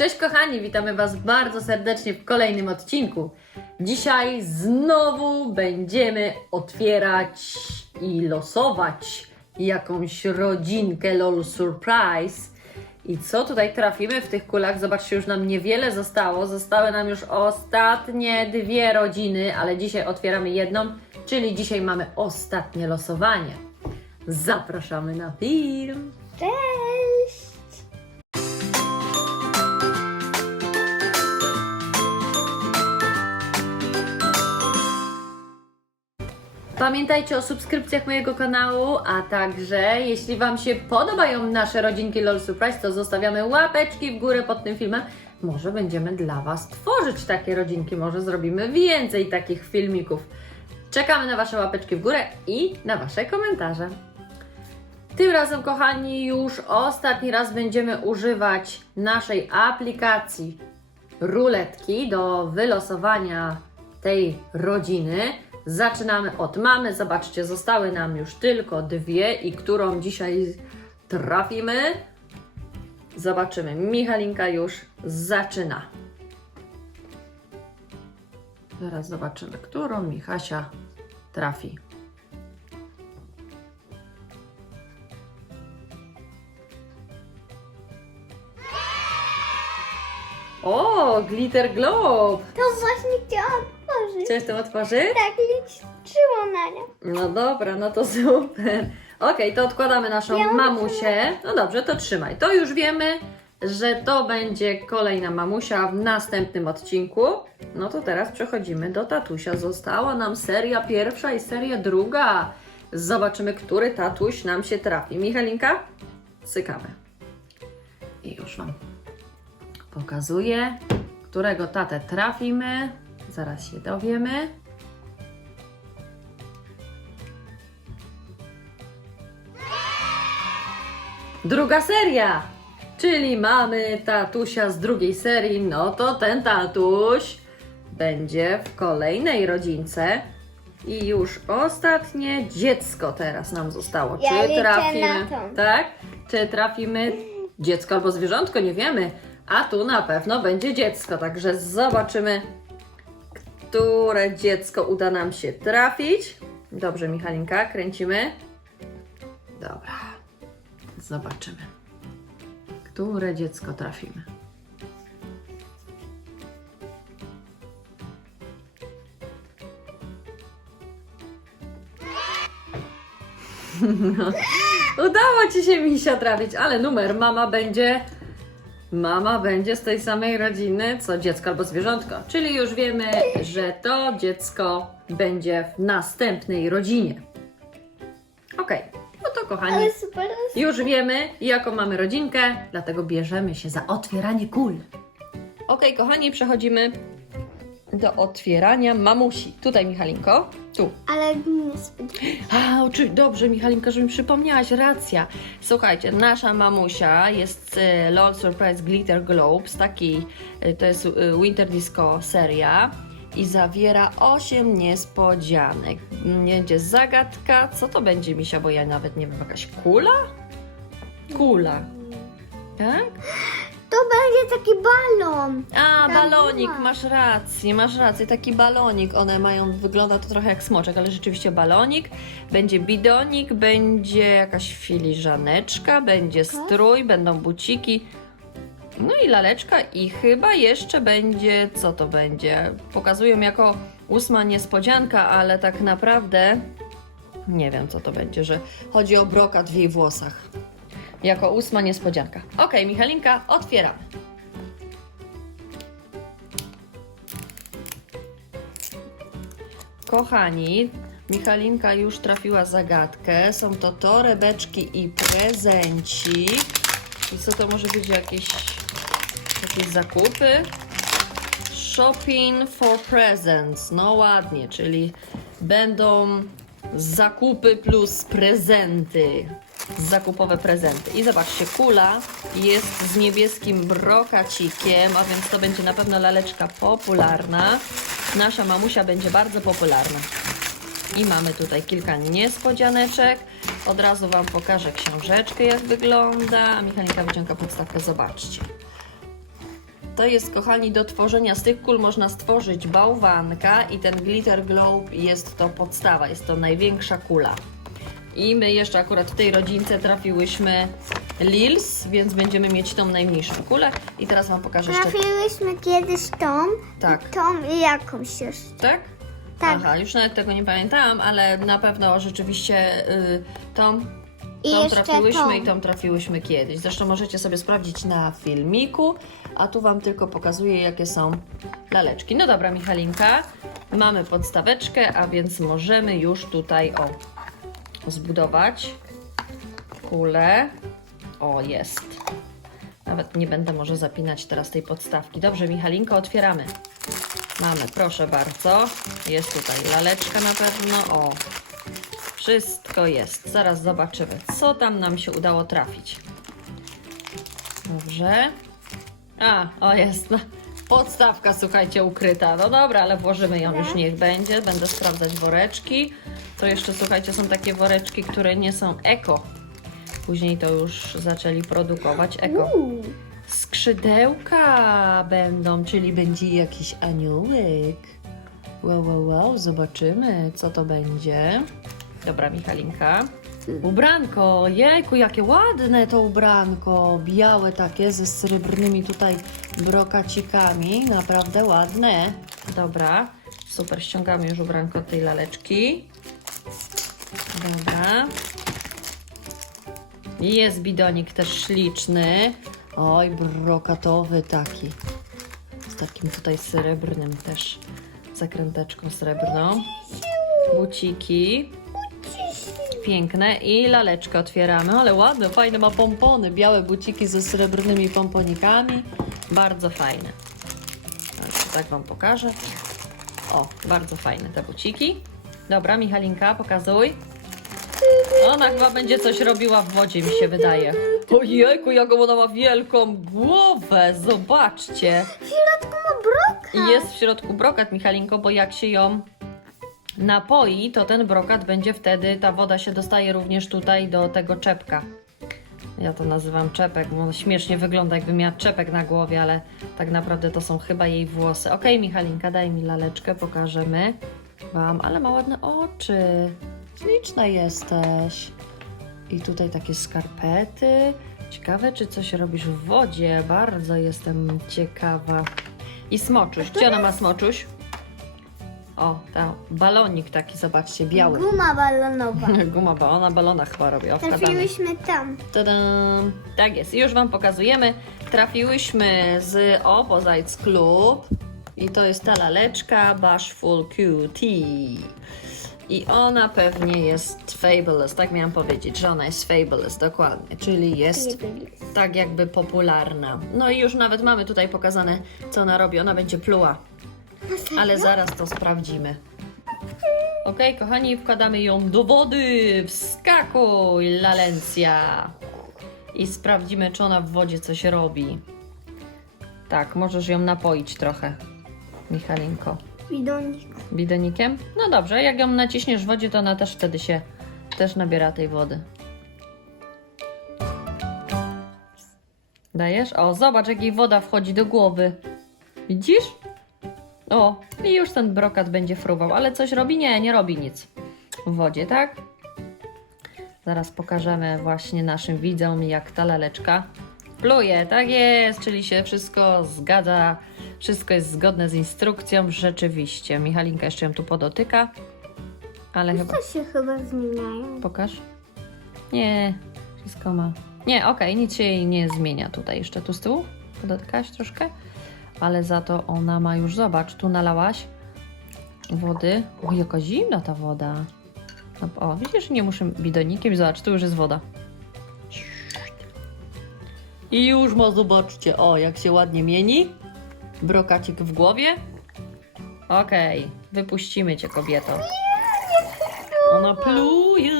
Cześć kochani, witamy Was bardzo serdecznie w kolejnym odcinku. Dzisiaj znowu będziemy otwierać i losować jakąś rodzinkę LOL Surprise. I co tutaj trafimy w tych kulach? Zobaczcie, już nam niewiele zostało. Zostały nam już ostatnie dwie rodziny, ale dzisiaj otwieramy jedną, czyli dzisiaj mamy ostatnie losowanie. Zapraszamy na film. Cześć! Pamiętajcie o subskrypcjach mojego kanału, a także jeśli Wam się podobają nasze rodzinki LOL Surprise, to zostawiamy łapeczki w górę pod tym filmem. Może będziemy dla Was tworzyć takie rodzinki, może zrobimy więcej takich filmików. Czekamy na Wasze łapeczki w górę i na Wasze komentarze. Tym razem, kochani, już ostatni raz będziemy używać naszej aplikacji ruletki do wylosowania tej rodziny. Zaczynamy od mamy. Zobaczcie, zostały nam już tylko dwie i którą dzisiaj trafimy. Zobaczymy. Michalinka już zaczyna. Teraz zobaczymy, którą Michasia trafi. O, glitter globe! To właśnie chciałam otworzyć. Chcesz to otworzyć? Tak, liczyło na nie. No dobra, no to super. Okej, to odkładamy naszą Ja mam mamusię. No dobrze, to trzymaj. To już wiemy, że to będzie kolejna mamusia w następnym odcinku. No to teraz przechodzimy do tatusia. Została nam seria pierwsza i seria druga. Zobaczymy, który tatuś nam się trafi. Michalinka, cykamy. I już Wam pokazuję, którego tatę trafimy. Zaraz się dowiemy. Druga seria! Czyli mamy tatusia z drugiej serii, no to ten tatuś będzie w kolejnej rodzince. I już ostatnie dziecko teraz nam zostało. Ja Czy trafimy? Tak? Czy trafimy dziecko albo zwierzątko? Nie wiemy. A tu na pewno będzie dziecko, także zobaczymy, które dziecko uda nam się trafić. Dobrze, Michalinka, kręcimy. Dobra. Zobaczymy, które dziecko trafimy. No, udało Ci się Misia trafić, ale numer mama będzie. Mama będzie z tej samej rodziny co dziecko albo zwierzątko. Czyli już wiemy, że to dziecko będzie w następnej rodzinie. Okej, no to kochani. Ale super. Już wiemy, jaką mamy rodzinkę, dlatego bierzemy się za otwieranie kul. Ok, kochani, przechodzimy do otwierania mamusi. Tutaj, Michalinko. Tu. Ale nie spodziewałam. A, oczy, dobrze, Michalinka, że mi przypomniałaś, racja. Słuchajcie, nasza mamusia jest e, LOL Surprise Glitter Globes, taki, e, to jest e, Winter Disco seria i zawiera 8 niespodzianek. Będzie zagadka, co to będzie, Misia, bo ja nawet nie wiem, jakaś kula? Kula. Tak? To będzie taki balon. A, Taka balonik, była. masz rację, masz rację, taki balonik. One mają, wygląda to trochę jak smoczek, ale rzeczywiście balonik. Będzie bidonik, będzie jakaś filiżaneczka, będzie strój, będą buciki. No i laleczka i chyba jeszcze będzie, co to będzie? Pokazują jako ósma niespodzianka, ale tak naprawdę nie wiem co to będzie, że chodzi o brokat w jej włosach. Jako ósma niespodzianka. Okej, Michalinka, otwieramy. Kochani, Michalinka już trafiła zagadkę. Są to torebeczki i prezencik. I co to może być? Jakieś, jakieś zakupy? Shopping for presents. No ładnie, czyli będą zakupy plus prezenty. Zakupowe prezenty. I zobaczcie, kula jest z niebieskim brokacikiem, a więc to będzie na pewno laleczka popularna. Nasza mamusia będzie bardzo popularna. I mamy tutaj kilka niespodzianeczek. Od razu Wam pokażę książeczkę, jak wygląda. Michalinka wyciąga podstawkę, zobaczcie. To jest, kochani, do tworzenia z tych kul można stworzyć bałwanka i ten glitter globe jest to podstawa, jest to największa kula. I my jeszcze akurat w tej rodzince trafiłyśmy Lils, więc będziemy mieć tą najmniejszą kulę. I teraz Wam pokażę jeszcze. Trafiłyśmy kiedyś tą, Tak. tą i jakąś jeszcze. Tak? Tak. Aha, już nawet tego nie pamiętałam, ale na pewno rzeczywiście y, tą, I tą jeszcze trafiłyśmy tą. i tą trafiłyśmy kiedyś. Zresztą możecie sobie sprawdzić na filmiku, a tu Wam tylko pokazuję, jakie są laleczki. No dobra, Michalinka, mamy podstaweczkę, a więc możemy już tutaj o zbudować kulę. O, jest. Nawet nie będę może zapinać teraz tej podstawki. Dobrze, Michalinko, otwieramy. Mamy, proszę bardzo. Jest tutaj laleczka na pewno. O, wszystko jest. Zaraz zobaczymy, co tam nam się udało trafić. Dobrze. A, o jest. No, podstawka, słuchajcie, ukryta. No dobra, ale włożymy ją już, niech będzie. Będę sprawdzać woreczki. To jeszcze, słuchajcie, są takie woreczki, które nie są eko. Później to już zaczęli produkować eko. Uuu. Skrzydełka będą, czyli będzie jakiś aniołek. Wow, wow, wow, zobaczymy, co to będzie. Dobra, Michalinka. Ubranko, jejku, jakie ładne to ubranko. Białe takie, ze srebrnymi tutaj brokacikami. Naprawdę ładne. Dobra, super, ściągamy już ubranko tej laleczki. Dobra. Jest bidonik też śliczny. Oj, brokatowy taki. Z takim tutaj srebrnym też zakręteczką srebrną. Buciki. Piękne. I laleczkę otwieramy. Ale ładne, fajne ma pompony. Białe buciki ze srebrnymi pomponikami. Bardzo fajne. Także tak Wam pokażę. O, bardzo fajne te buciki. Dobra, Michalinka, pokazuj. Ona chyba będzie coś robiła w wodzie, mi się wydaje. Ojejku, jaką ona ma wielką głowę, zobaczcie. W środku ma broka. I jest w środku brokat, Michalinko, bo jak się ją napoi, to ten brokat będzie wtedy, ta woda się dostaje również tutaj do tego czepka. Ja to nazywam czepek, bo on śmiesznie wygląda, jakby miała czepek na głowie, ale tak naprawdę to są chyba jej włosy. Okej, Michalinka, daj mi laleczkę, pokażemy Wam, ale ma ładne oczy. Śliczna jesteś. I tutaj takie skarpety. Ciekawe, czy coś robisz w wodzie. Bardzo jestem ciekawa. I smoczuś. Gdzie ona ma smoczuś? O, ta balonik taki, zobaczcie, biały. Guma balonowa. Guma balona, balona chyba robi. O. Trafiłyśmy tam. Tadam. Tak jest. I już Wam pokazujemy. Trafiłyśmy z Opposites Club. I to jest ta laleczka Bashful QT. I ona pewnie jest fabulous. Tak miałam powiedzieć, że ona jest fabulous, dokładnie. Czyli jest tak jakby popularna. No i już nawet mamy tutaj pokazane, co ona robi. Ona będzie pluła. Ale zaraz to sprawdzimy. Ok, kochani, wkładamy ją do wody. Wskakuj, Lalencja. I sprawdzimy, czy ona w wodzie coś robi. Tak, możesz ją napoić trochę, Michalinko. Bidonik. Bidonikiem? No dobrze, jak ją naciśniesz w wodzie, to ona też wtedy się też nabiera tej wody. Dajesz? O, zobacz, jak jej woda wchodzi do głowy. Widzisz? O, i już ten brokat będzie fruwał, ale coś robi? Nie, nie robi nic w wodzie, tak? Zaraz pokażemy właśnie naszym widzom, jak ta laleczka pluje. Tak jest, czyli się wszystko zgadza, wszystko jest zgodne z instrukcją. Rzeczywiście. Michalinka jeszcze ją tu podotyka, ale chyba... To się chyba zmieniają. Pokaż. Nie, wszystko ma. Nie, okej, nic się jej nie zmienia tutaj. Jeszcze tu z tyłu podotykałaś troszkę, ale za to ona ma już, zobacz, tu nalałaś wody. O, jaka zimna ta woda. No, o, widzisz, nie muszę bidonikiem, zobacz, tu już jest woda. I już ma, zobaczcie, o, jak się ładnie mieni. Brokacik w głowie. Okej, wypuścimy cię, kobieto. Ona pluje.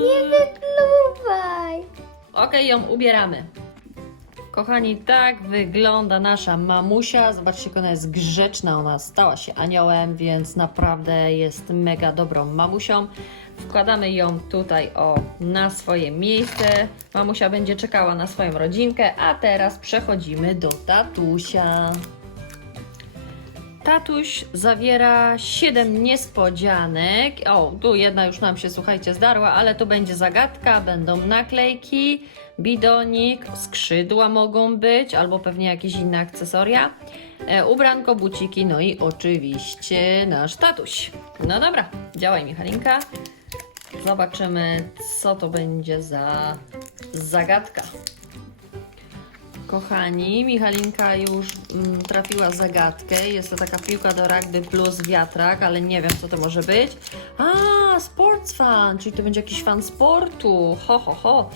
Nie wypluwaj. Okej, ją ubieramy. Kochani, tak wygląda nasza mamusia. Zobaczcie, ona jest grzeczna. Ona stała się aniołem, więc naprawdę jest mega dobrą mamusią. Wkładamy ją tutaj o na swoje miejsce. Mamusia będzie czekała na swoją rodzinkę, a teraz przechodzimy do tatusia. Tatuś zawiera 7 niespodzianek. O, tu jedna już nam się, słuchajcie, zdarła, ale to będzie zagadka. Będą naklejki, bidonik, skrzydła mogą być, albo pewnie jakieś inne akcesoria. E, ubranko, buciki, no i oczywiście nasz tatuś. No dobra, działaj Michalinka. Zobaczymy, co to będzie za zagadka. Kochani, Michalinka już mm, trafiła zagadkę. Jest to taka piłka do rugby plus wiatrak, ale nie wiem, co to może być. A, sports fan, czyli to będzie jakiś fan sportu. Ho, ho, ho.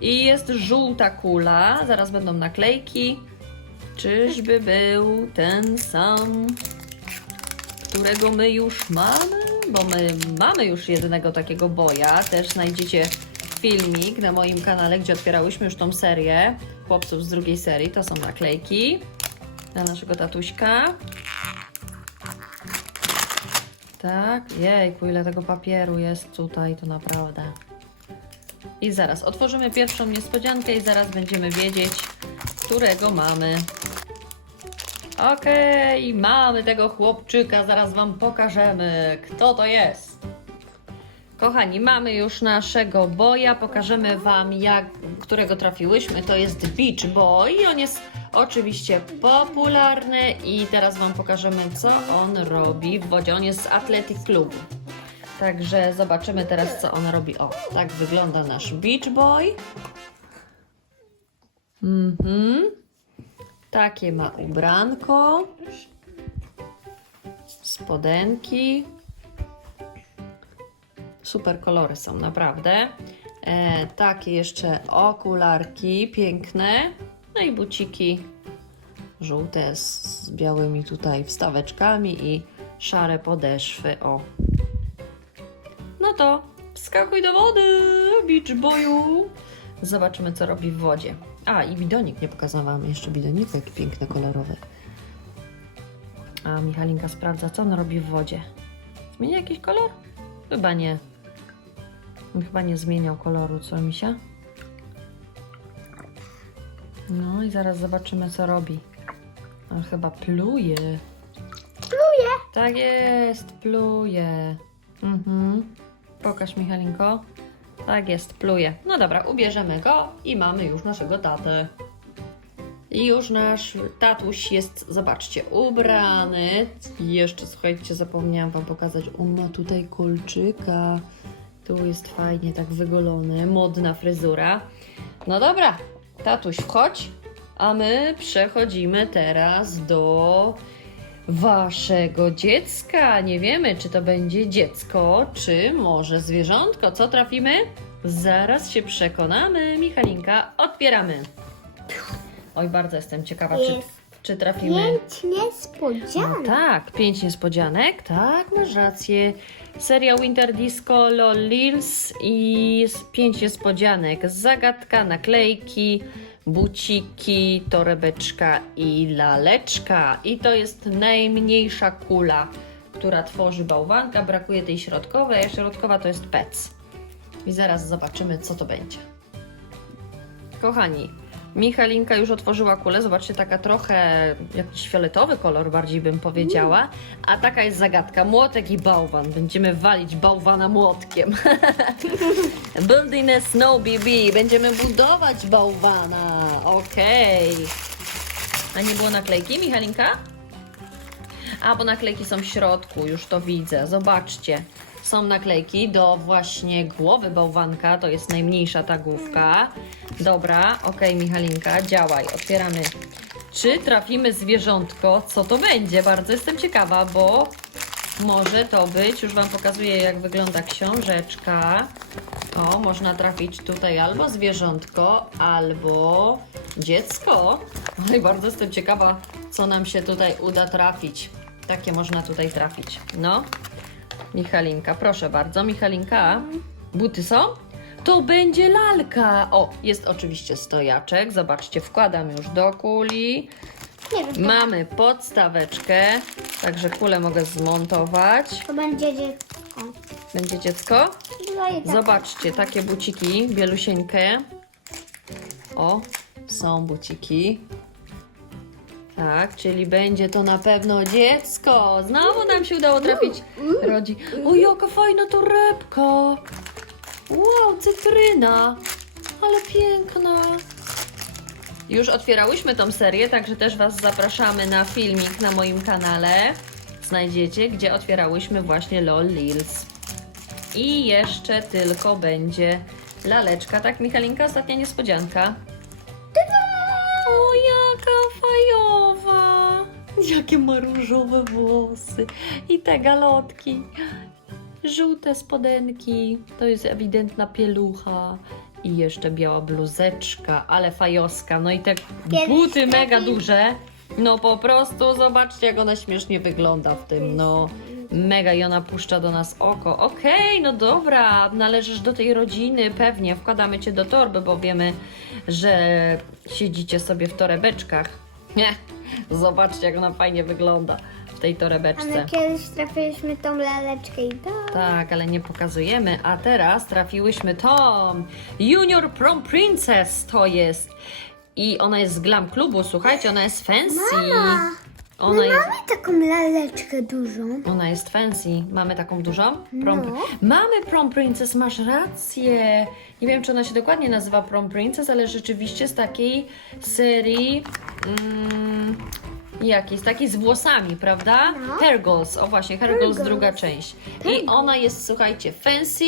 I jest żółta kula. Zaraz będą naklejki. Czyżby był ten sam, którego my już mamy? Bo my mamy już jednego takiego boja. Też znajdziecie filmik na moim kanale, gdzie otwierałyśmy już tą serię chłopców z drugiej serii. To są naklejki dla naszego tatuśka. Tak, jejku, ile tego papieru jest tutaj, to naprawdę. I zaraz otworzymy pierwszą niespodziankę i zaraz będziemy wiedzieć, którego mamy. Okej, mamy tego chłopczyka, zaraz Wam pokażemy, kto to jest. Kochani, mamy już naszego boja. Pokażemy Wam, jak, którego trafiłyśmy. To jest Beach Boy on jest oczywiście popularny. I teraz Wam pokażemy, co on robi w wodzie. On jest z Athletic Clubu. Także zobaczymy teraz, co on robi. O, tak wygląda nasz Beach Boy. Mhm. Takie ma ubranko. Spodenki. Super kolory są, naprawdę. E, takie jeszcze okularki piękne. No i buciki żółte z, białymi tutaj wstaweczkami i szare podeszwy. O. To wskakuj do wody, beach boyu. Zobaczymy, co robi w wodzie. A, i bidonik nie pokazałam jeszcze bidonik, jaki piękny, kolorowy. A Michalinka sprawdza, co on robi w wodzie. Zmienia jakiś kolor? Chyba nie. On Chyba nie zmieniał koloru, co misia? No i zaraz zobaczymy, co robi. On chyba pluje. Pluje. Tak jest, pluje. Mhm. Pokaż, Michalinko. Tak jest, pluje. No dobra, ubierzemy go i mamy już naszego tatę. I już nasz tatuś jest, zobaczcie, ubrany. I jeszcze, słuchajcie, zapomniałam Wam pokazać, on ma tutaj kolczyka. Tu jest fajnie tak wygolony, modna fryzura. No dobra, tatuś, wchodź, a my przechodzimy teraz do waszego dziecka. Nie wiemy, czy to będzie dziecko, czy może zwierzątko. Co trafimy? Zaraz się przekonamy. Michalinka, otwieramy. Oj, bardzo jestem ciekawa, czy, czy trafimy. Pięć No niespodzianek. tak, pięć niespodzianek, tak, masz rację. Seria Winter Disco, LOL Lils i pięć niespodzianek. Zagadka, naklejki, buciki, torebeczka i laleczka. I to jest najmniejsza kula, która tworzy bałwanka. Brakuje tej środkowej, a środkowa to jest pec. I zaraz zobaczymy, co to będzie. Kochani, Michalinka już otworzyła kulę. Zobaczcie, taka trochę jakiś fioletowy kolor, bardziej bym powiedziała. A taka jest zagadka. Młotek i bałwan. Będziemy walić bałwana młotkiem. Building a snow BB. Będziemy budować bałwana. Okej. A nie było naklejki, Michalinka? A, bo naklejki są w środku, już to widzę. Zobaczcie. Są naklejki do właśnie głowy bałwanka, to jest najmniejsza ta główka. Dobra, okej, Michalinka, działaj. Otwieramy. Czy trafimy zwierzątko? Co to będzie? Bardzo jestem ciekawa, bo może to być, już Wam pokazuję, jak wygląda książeczka. O, można trafić tutaj albo zwierzątko, albo dziecko. No i bardzo jestem ciekawa, co nam się tutaj uda trafić. Takie można tutaj trafić. No, Michalinka, proszę bardzo. Michalinka, buty są? To będzie lalka. O, jest oczywiście stojaczek. Zobaczcie, wkładam już do kuli. Nie wiem, to, Mamy podstaweczkę, także kulę mogę zmontować. to będzie dziecko. Będzie dziecko? Daję tak. Zobaczcie, takie buciki, bielusieńkie. O, są buciki. Tak, czyli będzie to na pewno dziecko. Znowu nam się udało trafić rodzi. O, jaka fajna torebka. Wow, cytryna. Ale piękna. Już otwierałyśmy tą serię, także też Was zapraszamy na filmik na moim kanale. Znajdziecie, gdzie otwierałyśmy właśnie LOL Lils. I jeszcze tylko będzie laleczka. Tak, Michalinka, ostatnia niespodzianka. O, jaka fajowa! Jakie ma różowe włosy i te galotki. Żółte spodenki, to jest ewidentna pielucha. I jeszcze biała bluzeczka, ale fajoska. No i te buty mega duże. No po prostu zobaczcie, jak ona śmiesznie wygląda w tym. No mega i ona puszcza do nas oko. Okej, no dobra, należysz do tej rodziny, pewnie. Wkładamy cię do torby, bo wiemy, że siedzicie sobie w torebeczkach. Nie, zobaczcie, jak ona fajnie wygląda w tej A torebeczce. my kiedyś trafiliśmy tą laleczkę i to. Tak, ale nie pokazujemy. A teraz trafiłyśmy tą Junior Prom Princess to jest. I ona jest z Glam Klubu, słuchajcie, ona jest fancy. Mama, Ona jest, Mamy taką laleczkę dużą. ona jest fancy. Mamy taką dużą? Prom, No. Mamy Prom Princess, masz rację. Nie wiem, czy ona się dokładnie nazywa Prom Princess, ale rzeczywiście z takiej serii. Mm, Jakiej? Z takiej z włosami, prawda? No. Hair Girls, o właśnie, Hair Girls. druga część. I ona jest, słuchajcie, fancy,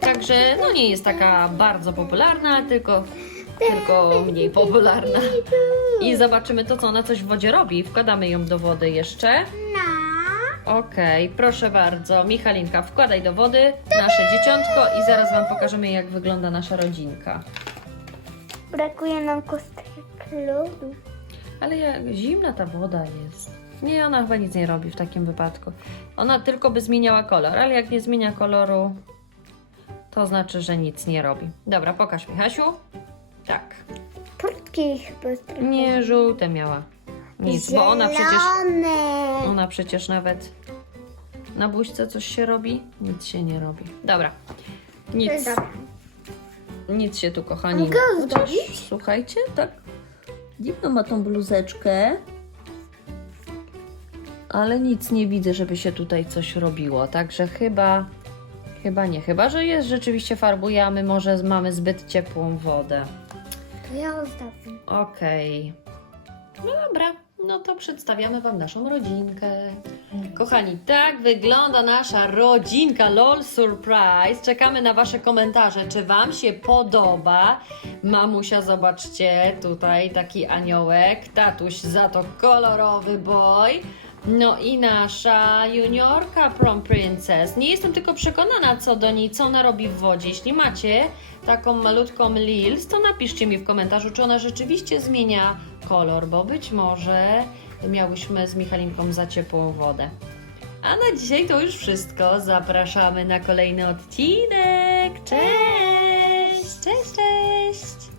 także no nie jest taka bardzo popularna, tylko, tylko mniej popularna. I zobaczymy to, co ona coś w wodzie robi. Wkładamy ją do wody jeszcze. No. Okej, proszę bardzo. Michalinka, wkładaj do wody nasze dzieciątko i zaraz Wam pokażemy, jak wygląda nasza rodzinka. Brakuje nam kostek lodu. Ale jak zimna ta woda jest. Nie, ona chyba nic nie robi w takim wypadku. Ona tylko by zmieniała kolor, ale jak nie zmienia koloru, to znaczy, że nic nie robi. Dobra, pokaż mi, Hasiu. Tak. Portki chyba trochę. Nie, żółte miała. Nic, bo ona przecież, Zielone. ona przecież nawet na buźce coś się robi. Nic się nie robi. Dobra. Nic, Dobra. nic się tu, kochani. Mogę nie- Chociaż, zdobić? Słuchajcie, tak. Dziwno ma tą bluzeczkę. Ale nic nie widzę, żeby się tutaj coś robiło. Także chyba, chyba nie. Chyba, że jest rzeczywiście farbuje, a my może mamy zbyt ciepłą wodę. Ja ostatnią. Okej. No dobra, no to przedstawiamy Wam naszą rodzinkę. Kochani, tak wygląda nasza rodzinka LOL Surprise. Czekamy na Wasze komentarze, czy Wam się podoba. Mamusia, zobaczcie, tutaj taki aniołek, tatuś za to kolorowy boy. No i nasza juniorka Prom Princess. Nie jestem tylko przekonana co do niej, co ona robi w wodzie. Jeśli macie taką malutką Lils, to napiszcie mi w komentarzu, czy ona rzeczywiście zmienia kolor, bo być może miałyśmy z Michalinką za ciepłą wodę. A na dzisiaj to już wszystko. Zapraszamy na kolejny odcinek. Cześć! Cześć, cześć!